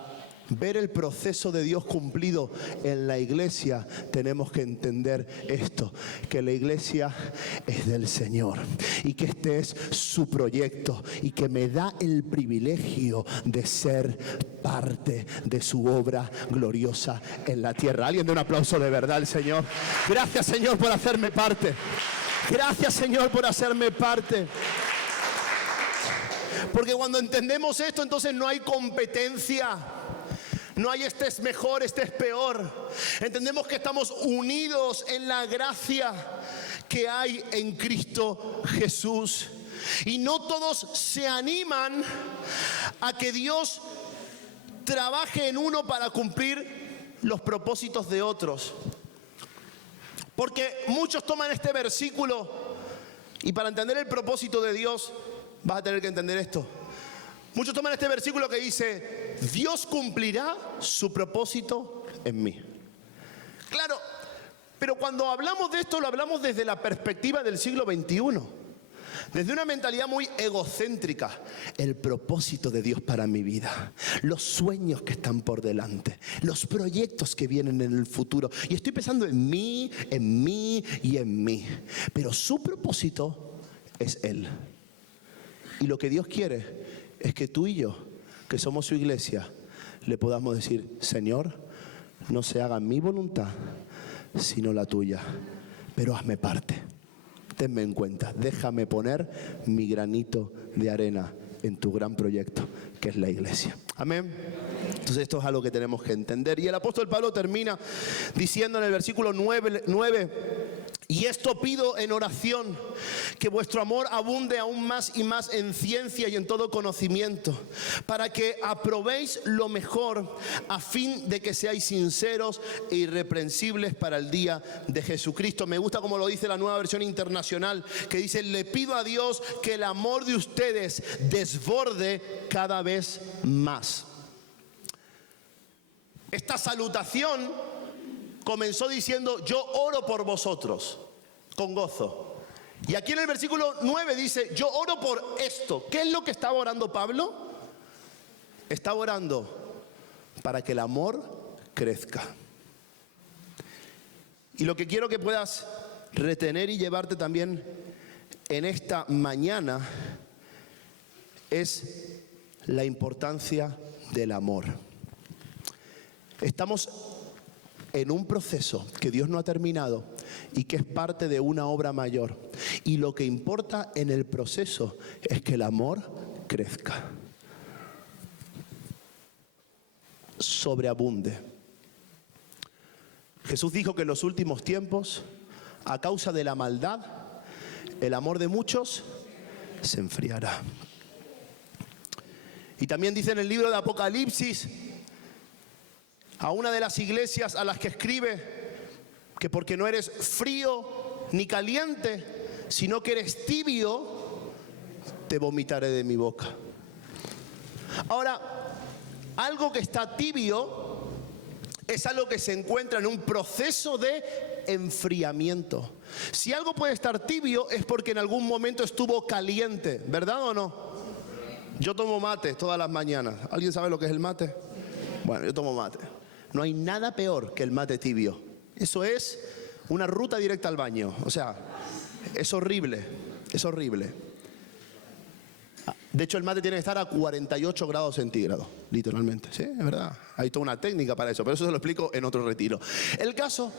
ver el proceso de Dios cumplido en la iglesia, tenemos que entender esto, que la iglesia es del Señor y que este es su proyecto y que me da el privilegio de ser parte de su obra gloriosa en la tierra. Alguien dé un aplauso de verdad al Señor. Gracias, Señor, por hacerme parte. Gracias, Señor, por hacerme parte. Porque cuando entendemos esto, entonces no hay competencia. No hay este es mejor, este es peor. Entendemos que estamos unidos en la gracia que hay en Cristo Jesús. Y no todos se animan a que Dios trabaje en uno para cumplir los propósitos de otros. Porque muchos toman este versículo y para entender el propósito de Dios vas a tener que entender esto. Muchos toman este versículo que dice, Dios cumplirá su propósito en mí. Claro, pero cuando hablamos de esto lo hablamos desde la perspectiva del siglo XXI. Desde una mentalidad muy egocéntrica. El propósito de Dios para mi vida. Los sueños que están por delante. Los proyectos que vienen en el futuro. Y estoy pensando en mí y en mí. Pero su propósito es Él. Y lo que Dios quiere es que tú y yo, que somos su iglesia, le podamos decir, Señor, no se haga mi voluntad, sino la tuya. Pero hazme parte. Tenme en cuenta. Déjame poner mi granito de arena en tu gran proyecto, que es la iglesia. Amén. Entonces esto es algo que tenemos que entender. Y el apóstol Pablo termina diciendo en el versículo 9, y esto pido en oración, que vuestro amor abunde aún más y más en ciencia y en todo conocimiento, para que aprobéis lo mejor, a fin de que seáis sinceros e irreprensibles para el día de Jesucristo. Me gusta como lo dice la Nueva Versión Internacional, que dice, le pido a Dios que el amor de ustedes desborde cada vez más. Esta salutación comenzó diciendo, yo oro por vosotros, con gozo. Y aquí en el versículo 9 dice, yo oro por esto. ¿Qué es lo que estaba orando Pablo? Estaba orando para que el amor crezca. Y lo que quiero que puedas retener y llevarte también en esta mañana es la importancia del amor. Estamos en un proceso que Dios no ha terminado y que es parte de una obra mayor. Y lo que importa en el proceso es que el amor crezca, sobreabunde. Jesús dijo que en los últimos tiempos, a causa de la maldad, el amor de muchos se enfriará. Y también dice en el libro de Apocalipsis, a una de las iglesias a las que escribe, que porque no eres frío ni caliente, sino que eres tibio, te vomitaré de mi boca. Ahora, algo que está tibio es algo que se encuentra en un proceso de enfriamiento. Si algo puede estar tibio es porque en algún momento estuvo caliente, ¿verdad o no? Yo tomo mate todas las mañanas. ¿Alguien sabe lo que es el mate? Bueno, yo tomo mate. No hay nada peor que el mate tibio. Eso es una ruta directa al baño. O sea, es horrible, es horrible. De hecho, el mate tiene que estar a 48 grados centígrados, literalmente. Sí, es verdad. Hay toda una técnica para eso, pero eso se lo explico en otro retiro. El caso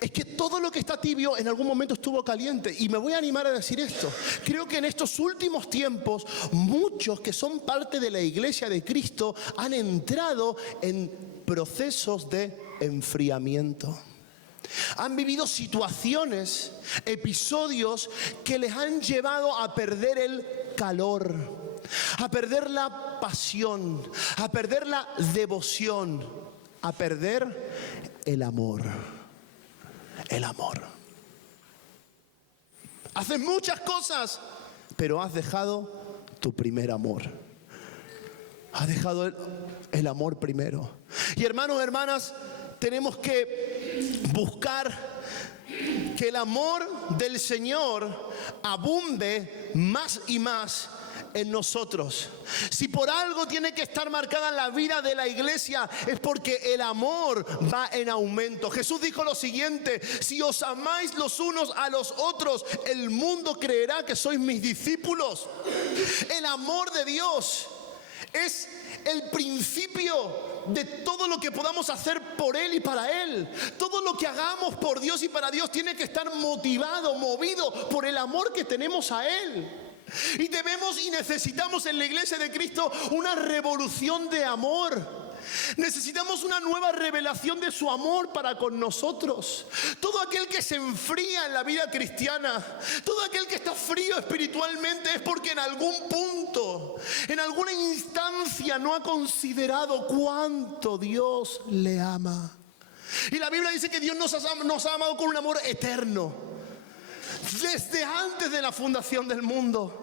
es que todo lo que está tibio en algún momento estuvo caliente. Y me voy a animar a decir esto. Creo que en estos últimos tiempos, muchos que son parte de la iglesia de Cristo han entrado en procesos de enfriamiento. Han vivido situaciones, episodios que les han llevado a perder el calor, a perder la pasión, a perder la devoción, a perder el amor. El amor. Haces muchas cosas, pero has dejado tu primer amor. Has dejado el amor primero. Y hermanos, hermanas, tenemos que buscar que el amor del Señor abunde más y más en nosotros. Si por algo tiene que estar marcada la vida de la iglesia, es porque el amor va en aumento. Jesús dijo lo siguiente: si os amáis los unos a los otros, el mundo creerá que sois mis discípulos. El amor de Dios es el principio de todo lo que podamos hacer por Él y para Él. Todo lo que hagamos por Dios y para Dios tiene que estar motivado, movido por el amor que tenemos a Él. Y debemos y necesitamos en la iglesia de Cristo una revolución de amor. Necesitamos una nueva revelación de su amor para con nosotros. Todo aquel que se enfría en la vida cristiana, todo aquel que está frío espiritualmente, es porque en algún punto, en alguna instancia, no ha considerado cuánto Dios le ama. Y la Biblia dice que Dios nos ha amado con un amor eterno, desde antes de la fundación del mundo.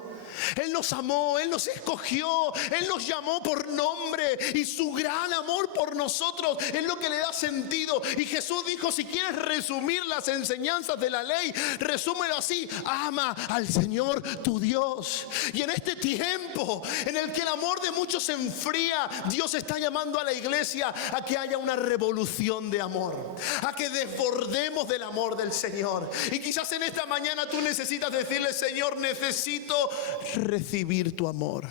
Él nos amó, Él nos escogió, Él nos llamó por nombre, y su gran amor por nosotros es lo que le da sentido. Y Jesús dijo: si quieres resumir las enseñanzas de la ley, resúmelo así: ama al Señor tu Dios. Y en este tiempo en el que el amor de muchos se enfría, Dios está llamando a la iglesia a que haya una revolución de amor, a que desbordemos del amor del Señor. Y quizás en esta mañana tú necesitas decirle: Señor, necesito recibir tu amor.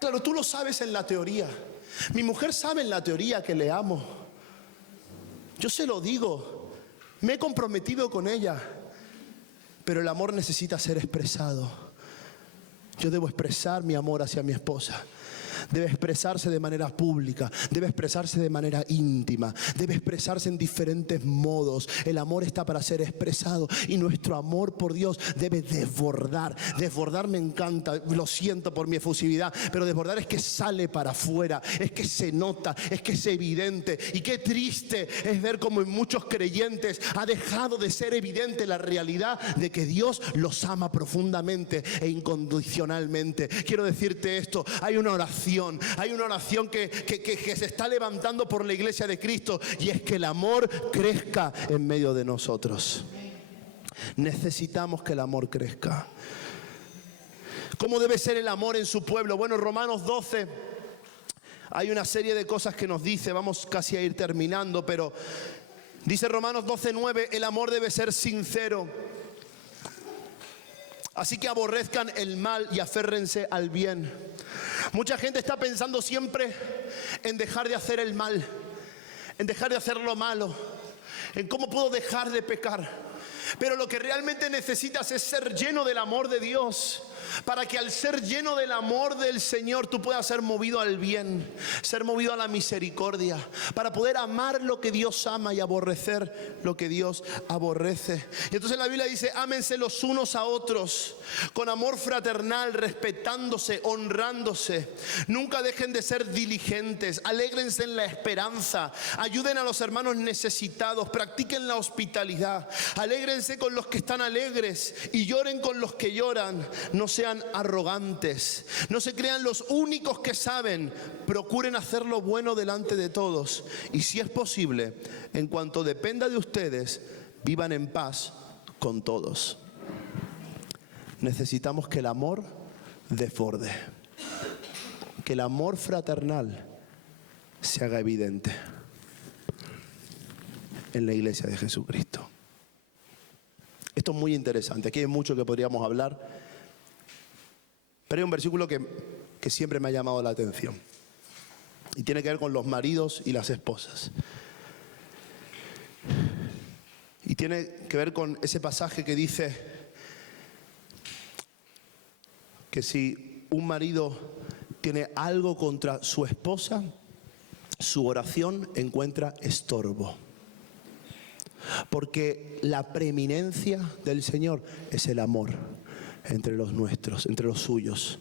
Claro, tú lo sabes en la teoría. Mi mujer sabe en la teoría que le amo. Yo se lo digo, me he comprometido con ella, pero el amor necesita ser expresado. Yo debo expresar mi amor hacia mi esposa. Debe expresarse de manera pública, debe expresarse de manera íntima, debe expresarse en diferentes modos. El amor está para ser expresado, y nuestro amor por Dios debe desbordar. Desbordar me encanta, lo siento por mi efusividad, pero desbordar es que sale para afuera, es que se nota, es que es evidente. Y qué triste es ver cómo en muchos creyentes ha dejado de ser evidente la realidad de que Dios los ama profundamente e incondicionalmente. Quiero decirte esto: hay una oración que se está levantando por la iglesia de Cristo, y es que el amor crezca en medio de nosotros. Necesitamos que el amor crezca. ¿Cómo debe ser el amor en su pueblo? Bueno, Romanos 12, hay una serie de cosas que nos dice, vamos casi a ir terminando, pero dice Romanos 12:9: el amor debe ser sincero. Así que aborrezcan el mal y aférrense al bien. Mucha gente está pensando siempre en dejar de hacer el mal, en dejar de hacer lo malo, en cómo puedo dejar de pecar. Pero lo que realmente necesitas es ser lleno del amor de Dios, para que al ser lleno del amor del Señor tú puedas ser movido al bien, ser movido a la misericordia, para poder amar lo que Dios ama y aborrecer lo que Dios aborrece. Y entonces la Biblia dice: ámense los unos a otros con amor fraternal, respetándose, honrándose. Nunca dejen de ser diligentes, alégrense en la esperanza, ayuden a los hermanos necesitados, practiquen la hospitalidad, alégrense con los que están alegres y lloren con los que lloran. No sean arrogantes, no se crean los únicos que saben, procuren hacer lo bueno delante de todos, y si es posible, en cuanto dependa de ustedes, vivan en paz con todos. Necesitamos que el amor desborde, que el amor fraternal se haga evidente en la iglesia de Jesucristo. Esto es muy interesante, aquí hay mucho que podríamos hablar, pero hay un versículo que siempre me ha llamado la atención, y tiene que ver con los maridos y las esposas. Y tiene que ver con ese pasaje que dice que si un marido tiene algo contra su esposa, su oración encuentra estorbo. Porque la preeminencia del Señor es el amor entre los nuestros, entre los suyos.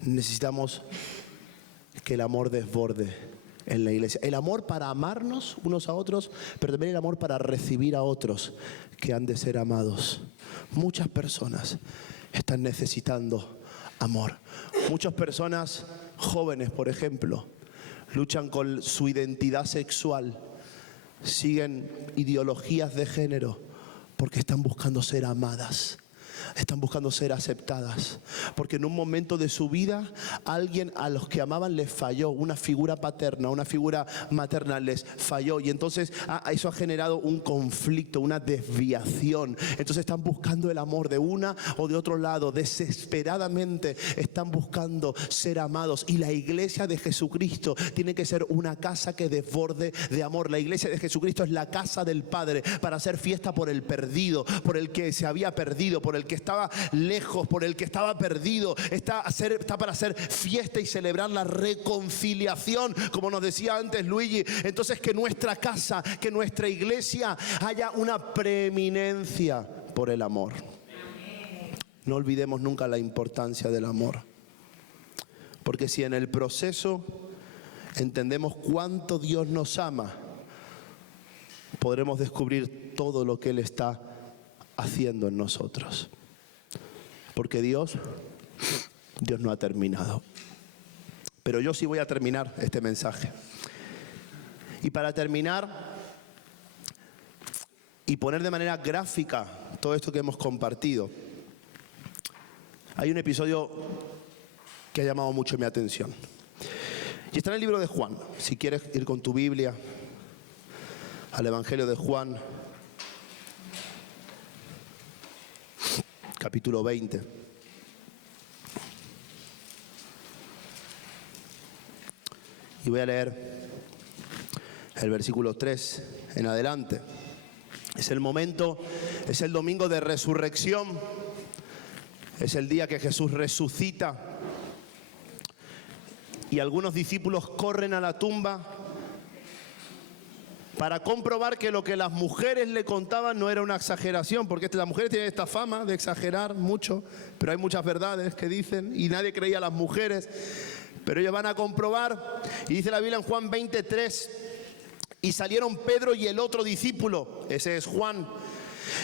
Necesitamos que el amor desborde en la iglesia. El amor para amarnos unos a otros, pero también el amor para recibir a otros que han de ser amados. Muchas personas están necesitando amor. Muchas personas jóvenes, por ejemplo, luchan con su identidad sexual, siguen ideologías de género porque están buscando ser amadas. están buscando ser aceptadas. Porque en un momento de su vida, alguien a los que amaban les falló. Una figura paterna, una figura materna les falló. Y entonces eso ha generado un conflicto, una desviación. Entonces están buscando el amor de una o de otro lado. Desesperadamente están buscando ser amados. Y la iglesia de Jesucristo tiene que ser una casa que desborde de amor. La iglesia de Jesucristo es la casa del Padre para hacer fiesta por el perdido, por el que se había perdido, por el que estaba lejos, por el que estaba perdido. Está para hacer fiesta y celebrar la reconciliación, como nos decía antes Luigi. Entonces, que nuestra casa, que nuestra iglesia haya una preeminencia por el amor. No olvidemos nunca la importancia del amor, porque si en el proceso entendemos cuánto Dios nos ama, podremos descubrir todo lo que Él está haciendo en nosotros. Porque Dios no ha terminado. Pero yo sí voy a terminar este mensaje. Y para terminar y poner de manera gráfica todo esto que hemos compartido, hay un episodio que ha llamado mucho mi atención. Y está en el libro de Juan. Si quieres ir con tu Biblia al Evangelio de Juan, capítulo 20. Y voy a leer el versículo 3 en adelante. Es el momento, es el domingo de resurrección. Es el día que Jesús resucita. Y algunos discípulos corren a la tumba para comprobar que lo que las mujeres le contaban no era una exageración, porque las mujeres tienen esta fama de exagerar mucho, pero hay muchas verdades que dicen y nadie creía a las mujeres, pero ellos van a comprobar. Y dice la Biblia en Juan 23, y salieron Pedro y el otro discípulo, ese es Juan,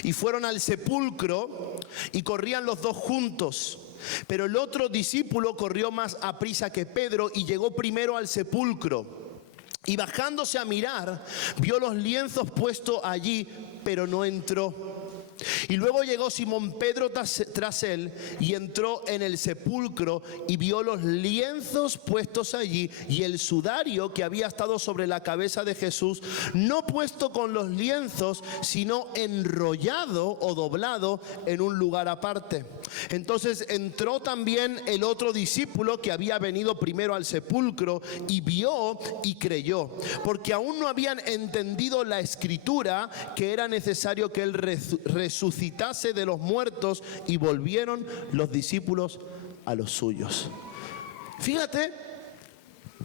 y fueron al sepulcro y corrían los dos juntos. Pero el otro discípulo corrió más aprisa que Pedro y llegó primero al sepulcro. Y bajándose a mirar, vio los lienzos puestos allí, pero no entró. Y luego llegó Simón Pedro tras él y entró en el sepulcro y vio los lienzos puestos allí y el sudario que había estado sobre la cabeza de Jesús, no puesto con los lienzos, sino enrollado o doblado en un lugar aparte. Entonces entró también el otro discípulo que había venido primero al sepulcro y vio y creyó, porque aún no habían entendido la escritura que era necesario que él resucitase de los muertos, y volvieron los discípulos a los suyos. Fíjate,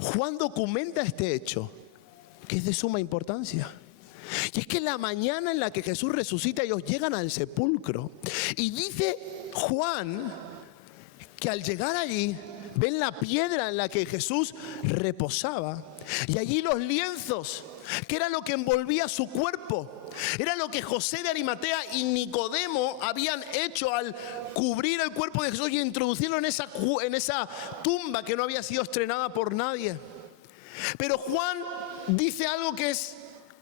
Juan documenta este hecho que es de suma importancia. Y es que la mañana en la que Jesús resucita, ellos llegan al sepulcro y dice Juan que al llegar allí ven la piedra en la que Jesús reposaba y allí los lienzos, que era lo que envolvía su cuerpo. Era lo que José de Arimatea y Nicodemo habían hecho al cubrir el cuerpo de Jesús y introducirlo en esa tumba que no había sido estrenada por nadie. Pero Juan dice algo que es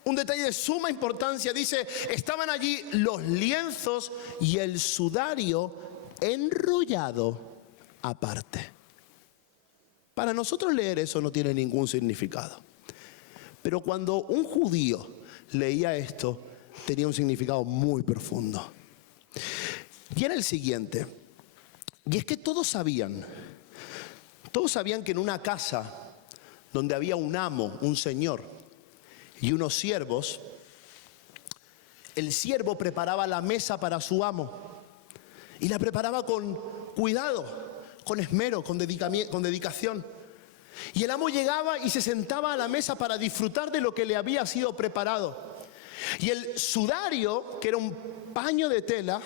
un detalle de suma importancia. Dice, estaban allí los lienzos y el sudario enrollado aparte. Para nosotros leer eso no tiene ningún significado. Pero cuando un judío leía esto, tenía un significado muy profundo. Y era el siguiente. Y es que todos sabían que en una casa donde había un amo, un señor y unos siervos, el siervo preparaba la mesa para su amo y la preparaba con cuidado, con esmero, con dedicación. Y el amo llegaba y se sentaba a la mesa para disfrutar de lo que le había sido preparado. Y el sudario, que era un paño de tela,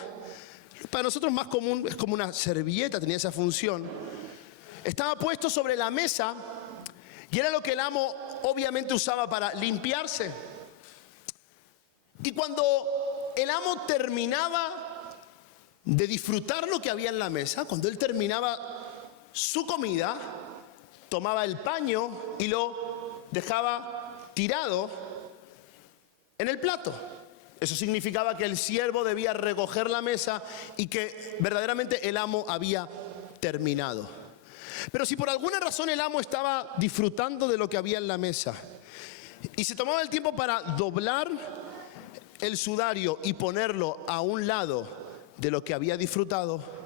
para nosotros más común, es como una servilleta, tenía esa función, estaba puesto sobre la mesa y era lo que el amo obviamente usaba para limpiarse. Y cuando el amo terminaba de disfrutar lo que había en la mesa, cuando él terminaba su comida, tomaba el paño y lo dejaba tirado en el plato. Eso significaba que el siervo debía recoger la mesa y que verdaderamente el amo había terminado. Pero si por alguna razón el amo estaba disfrutando de lo que había en la mesa y se tomaba el tiempo para doblar el sudario y ponerlo a un lado de lo que había disfrutado,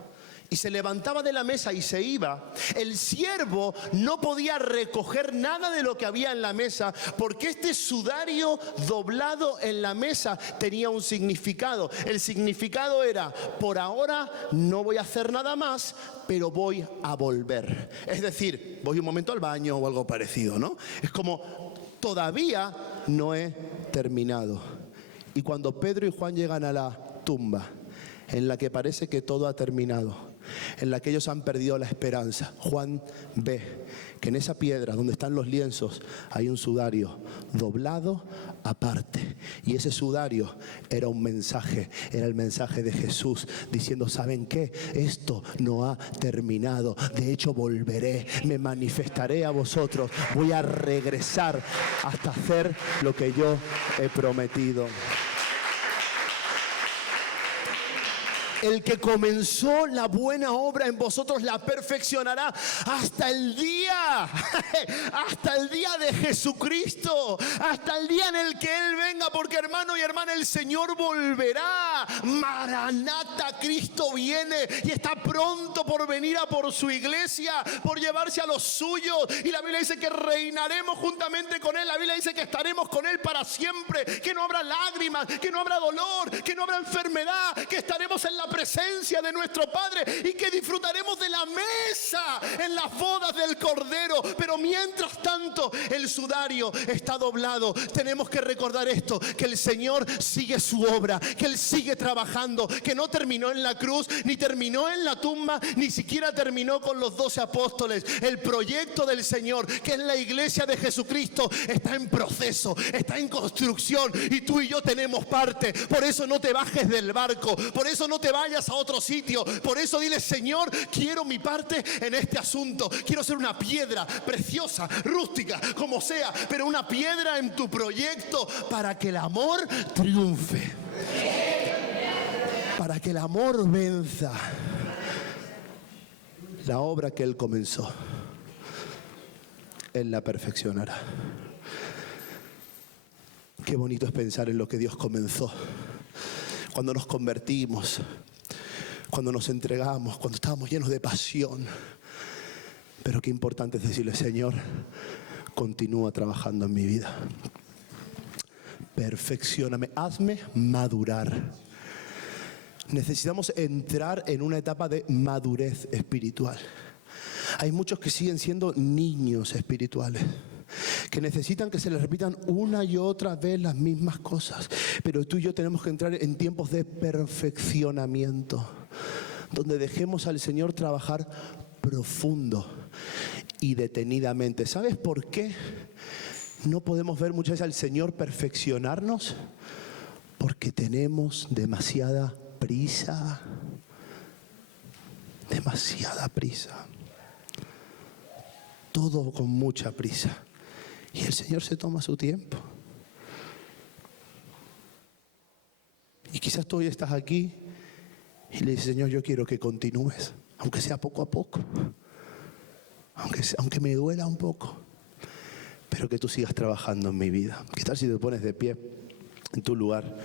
y se levantaba de la mesa y se iba, el siervo no podía recoger nada de lo que había en la mesa, porque este sudario doblado en la mesa tenía un significado. El significado era: por ahora no voy a hacer nada más, pero voy a volver. Es decir, voy un momento al baño o algo parecido, ¿no? Es como, todavía no he terminado. Y cuando Pedro y Juan llegan a la tumba, en la que parece que todo ha terminado, en la que ellos han perdido la esperanza, Juan ve que en esa piedra donde están los lienzos hay un sudario doblado aparte, y ese sudario era un mensaje, era el mensaje de Jesús diciendo: ¿saben qué? Esto no ha terminado, de hecho volveré, me manifestaré a vosotros, voy a regresar hasta hacer lo que yo he prometido. El que comenzó la buena obra en vosotros la perfeccionará hasta el día de Jesucristo, hasta el día en el que Él venga, porque hermano y hermana, el Señor volverá. Maranata, Cristo viene y está pronto por venir a por su iglesia, por llevarse a los suyos. Y la Biblia dice que reinaremos juntamente con Él. La Biblia dice que estaremos con Él para siempre, que no habrá lágrimas, que no habrá dolor, que no habrá enfermedad, que estaremos en la presencia de nuestro Padre y que disfrutaremos de la mesa en las bodas del Cordero. Pero mientras tanto el sudario está doblado. Tenemos que recordar esto, que el Señor sigue su obra, que Él sigue trabajando, que no terminó en la cruz, ni terminó en la tumba, ni siquiera terminó con los 12 apóstoles. El proyecto del Señor, que es la iglesia de Jesucristo, está en proceso, está en construcción, y tú y yo tenemos parte. Por eso no te bajes del barco, por eso no te vayas a otro sitio, por eso dile: Señor, quiero mi parte en este asunto, quiero ser una piedra preciosa, rústica, como sea, pero una piedra en tu proyecto, para que el amor triunfe, para que el amor venza. La obra que Él comenzó, Él la perfeccionará. Qué bonito es pensar en lo que Dios comenzó. Cuando nos convertimos, cuando nos entregamos, cuando estábamos llenos de pasión. Pero qué importante es decirle: Señor, continúa trabajando en mi vida. Perfeccióname, hazme madurar. Necesitamos entrar en una etapa de madurez espiritual. Hay muchos que siguen siendo niños espirituales, que necesitan que se les repitan una y otra vez las mismas cosas. Pero tú y yo tenemos que entrar en tiempos de perfeccionamiento, donde dejemos al Señor trabajar profundo y detenidamente. ¿Sabes por qué no podemos ver muchas veces al Señor perfeccionarnos? Porque tenemos demasiada prisa. Demasiada prisa. Todo con mucha prisa. Y el Señor se toma su tiempo. Y quizás tú hoy estás aquí y le dices: Señor, yo quiero que continúes, aunque sea poco a poco, aunque me duela un poco, pero que tú sigas trabajando en mi vida. ¿Qué tal si te pones de pie en tu lugar?